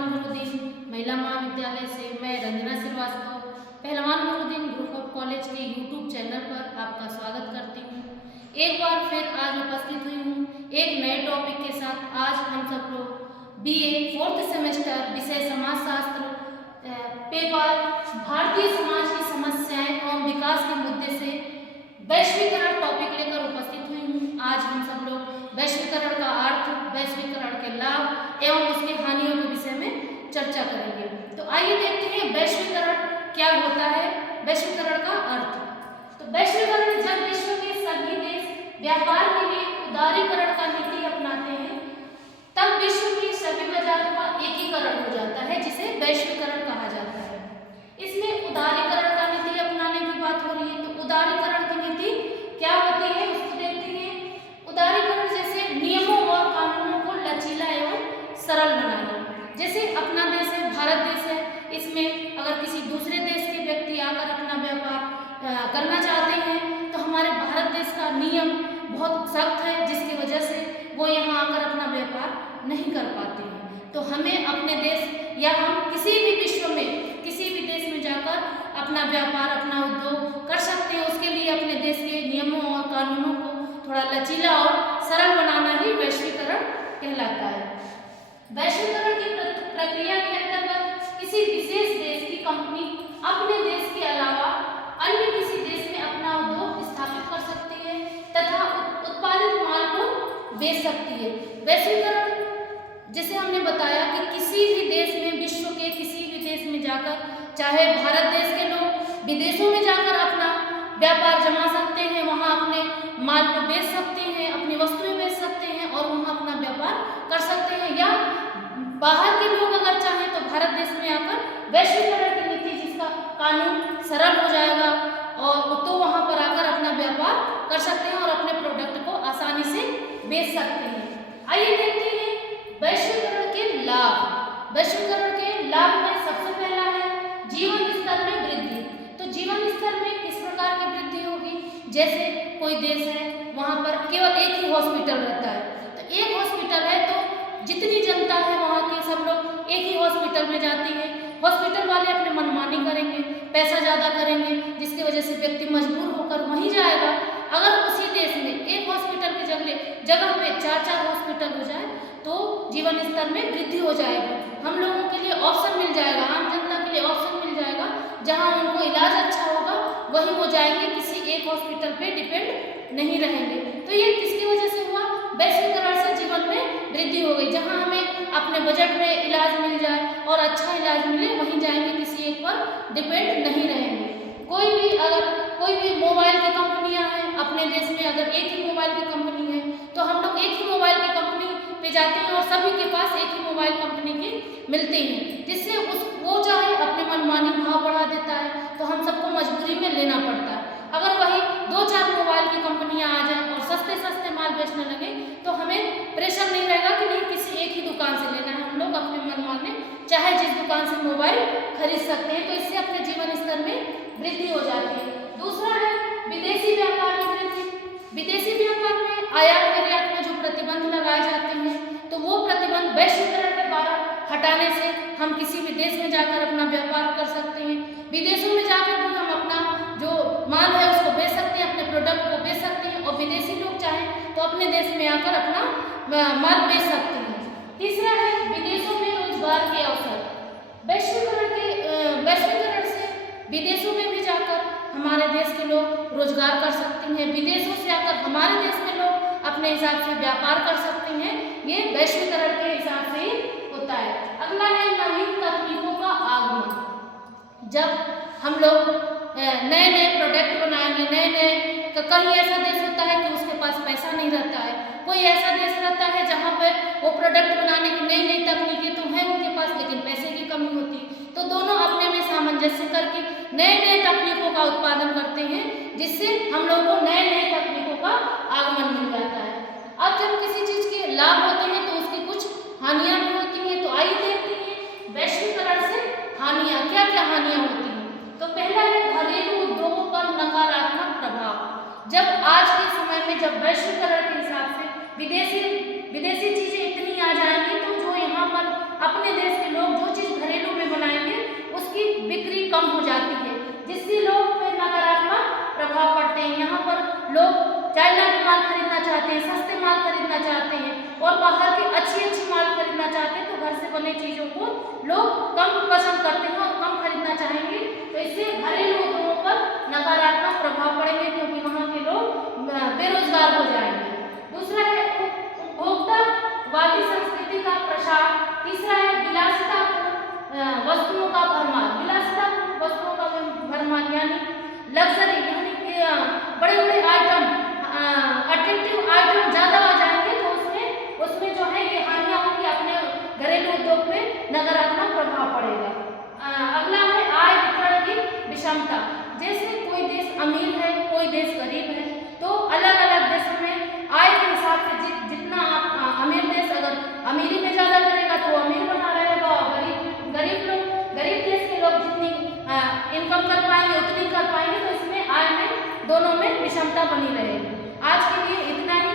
पहलवान गुरुदीन महिला महाविद्यालय से मैं रंजना श्रीवास्तव पहलवान गुरुदीन ग्रुप ऑफ कॉलेज के यूट्यूब चैनल पर आपका स्वागत करती हूँ। एक बार फिर आज उपस्थित हुई हूँ एक नए टॉपिक के साथ। आज हम सब लोग BA 4th सेमेस्टर विषय समाजशास्त्र पेपर भारतीय समाज की समस्याएं एवं विकास के मुद्दे से वैश्वीकरण टॉपिक लेकर उपस्थित हुई हूँ। आज हम सब लोग वैश्वीकरण का अर्थ, वैश्वीकरण के लाभ एवं उसकी हानियों के विषय में चर्चा करेंगे। तो आइए देखते हैं वैश्वीकरण क्या होता है, वैश्वीकरण का अर्थ। तो वैश्वीकरण जब विश्व के सभी देश व्यापार के लिए उदारीकरण का नीति अपनाते हैं तब विश्व के सभी बाजारों का एकीकरण हो जाता है, जिसे वैश्वीकरण कहा जाता है। इसमें उदारीकरण का नीति अपनाने की बात हो रही है। तो उदारीकरण की नीति क्या होती है उसको देखते हैं। उदारीकरण जैसे नियमों और कानूनों को लचीला एवं सरल बनाना। जैसे अपना देश है, भारत देश है, इसमें अगर किसी दूसरे देश के व्यक्ति आकर अपना व्यापार करना चाहते हैं तो हमारे भारत देश का नियम बहुत सख्त है, जिसकी वजह से वो यहाँ आकर अपना व्यापार नहीं कर पाते हैं। तो हमें अपने देश या हम किसी भी विश्व में किसी भी देश में जाकर अपना व्यापार, अपना उद्योग कर सकते हैं। उसके लिए अपने देश के नियमों और कानूनों को थोड़ा लचीला और सरल बनाना ही वैश्वीकरण कहलाता है। वैश्वीकरण की प्रक्रिया के अंतर्गत किसी विशेष देश की कंपनी अपने देश के अलावा अन्य किसी देश में अपना उद्योग स्थापित कर सकती है तथा उत्पादित माल को बेच सकती है। वैश्वीकरण जैसे हमने बताया कि किसी भी देश में, विश्व के किसी भी देश में जाकर, चाहे भारत देश के लोग विदेशों में जाकर अपना व्यापार जमा सकते हैं, वहाँ अपने माल को बेच सकते हैं, अपनी वस्तुएं बेच सकते हैं और वहाँ अपना व्यापार कर सकते हैं। या बाहर के लोग अगर चाहें तो भारत देश में आकर वैश्वीकरण की नीति, जिसका कानून सरल हो जाएगा, और तो वहाँ पर आकर अपना व्यापार कर सकते हैं और अपने प्रोडक्ट को आसानी से बेच सकते हैं। आइए देखते हैं वैश्वीकरण के लाभ। वैश्वीकरण के लाभ में सबसे पहला है जीवन स्तर में वृद्धि। तो जीवन स्तर में किस प्रकार की वृद्धि होगी? जैसे कोई देश है, वहाँ पर केवल एक ही हॉस्पिटल रहता है, तो एक हॉस्पिटल है तो जितनी जनता है वहाँ के सब लोग एक ही हॉस्पिटल में जाती है। हॉस्पिटल वाले अपने मनमानी करेंगे, पैसा ज़्यादा करेंगे, जिसकी वजह से व्यक्ति मजबूर होकर वहीं जाएगा। अगर उसी देश में एक हॉस्पिटल की जगह पे 4-4 हॉस्पिटल हो जाए तो जीवन स्तर में वृद्धि हो जाएगी। हम लोगों के लिए ऑप्शन मिल जाएगा, आम जनता के लिए ऑप्शन मिल जाएगा, जहाँ उनको इलाज अच्छा होगा वहीं वो जाएंगे, किसी एक हॉस्पिटल पे डिपेंड नहीं रहेंगे। तो ये किसकी वजह से हुआ? वैश्वीकरण से जीवन में वृद्धि हो गई। जहाँ हमें अपने बजट में इलाज मिल जाए और अच्छा इलाज मिले, वहीं जाएंगे, किसी एक पर डिपेंड नहीं रहेंगे। कोई भी मोबाइल की कंपनियां हैं अपने देश में, अगर एक ही मोबाइल की कंपनी है तो हम लोग एक ही मोबाइल की कंपनी पे जाते हैं और सभी के पास एक ही मोबाइल कंपनी के मिलते हैं, जिससे वो चाहे अपने मनमानी भाव बढ़ा देता है तो हम सबको मजबूरी में लेना पड़ता है। अगर वही 2-4 मोबाइल की कंपनियां आ जाएं और सस्ते माल बेचने लगे तो हमें प्रेशर नहीं रहेगा कि नहीं किसी एक ही दुकान से लेना है। हम लोग अपने मनमाने चाहे जिस दुकान से मोबाइल खरीद सकते हैं। तो इससे अपने जीवन स्तर में वृद्धि हो जाती है। दूसरा है विदेशी व्यापार में वृद्धि। विदेशी व्यापार में आयात निर्यात में जो प्रतिबंध लगाए जाते हैं तो वो प्रतिबंध वैश्वीकरण के द्वारा हटाने से हम किसी भी देश में जाकर अपना व्यापार कर सकते हैं। विदेशों में जाकर भी हम अपना जो माल है उसको बेच सकते हैं, अपने प्रोडक्ट को बेच सकते हैं, और विदेशी लोग चाहें तो अपने देश में आकर अपना माल बेच सकते हैं। तीसरा है विदेशों में रोजगार के अवसर। वैश्वीकरण से विदेशों में भी जाकर हमारे देश के लोग रोजगार कर सकते हैं, विदेशों से आकर हमारे देश में लोग अपने हिसाब से व्यापार कर सकते हैं। ये वैश्वीकरण के हिसाब से ही होता है। अगला है नवीन तकनीकों का आगमन। जब हम लोग नए प्रोडक्ट बनाएंगे, कहीं ऐसा देश होता है कि उसके पास पैसा नहीं रहता है, कोई ऐसा देश रहता है जहाँ पर वो प्रोडक्ट बनाने की नई तकनीकें तो हैं उनके पास, लेकिन पैसे की कमी होती है। तो दोनों अपने में सामंजस्य करके नए तकनीकों का उत्पादन करते हैं, जिससे हम लोगों को नए तकनीकों का आगमन मिल जाता है। अब जब किसी चीज़ के लाभ होते हैं तो उसकी कुछ हानियाँ भी होती हैं। तो आइए देखते हैं वैश्वीकरण से हानियाँ, क्या क्या हानियाँ होती हैं। तो पहला है घरेलू उद्योगों पर नकारात्मक प्रभाव। जब आज के समय में जब वैश्वीकरण के हिसाब से विदेशी चीज़ें इतनी आ जाएंगी तो जो यहाँ पर अपने देश के लोग बने चीज़ों को लोग कम पसंद करते हैं और कम खरीदना चाहेंगे, तो इससे घरेलू उद्योगों पर नकारात्मक प्रभाव पड़ेंगे, क्योंकि वहाँ के लोग बेरोजगार हो जाएंगे। दूसरा है उपभोक्तावादी संस्कृति का प्रसार। तीसरा है विलासिता वस्तुओं का भरमार। विलासिता वस्तुओं का भरमार यानी लग्जरी, यानी बड़े बड़े आइटम, अट्रैक्टिव आइटम ज़्यादा आ जाएंगे, तो उसमें जो है ये हानियाँ होंगी, अपने घरेलू उद्योग पे नकारात्मक प्रभाव पड़ेगा। अगला है आय वितरण की विषमता। जैसे कोई देश अमीर है, कोई देश गरीब है, तो अलग अलग देशों में आय के हिसाब से जितना अमीर देश अगर अमीरी में ज़्यादा करेगा तो अमीर बना रहेगा, और गरीब देश के लोग जितनी इनकम कर पाएंगे उतनी कर पाएंगे, तो इसमें आय में दोनों में विषमता बनी रहेगी। आज के लिए इतना ही।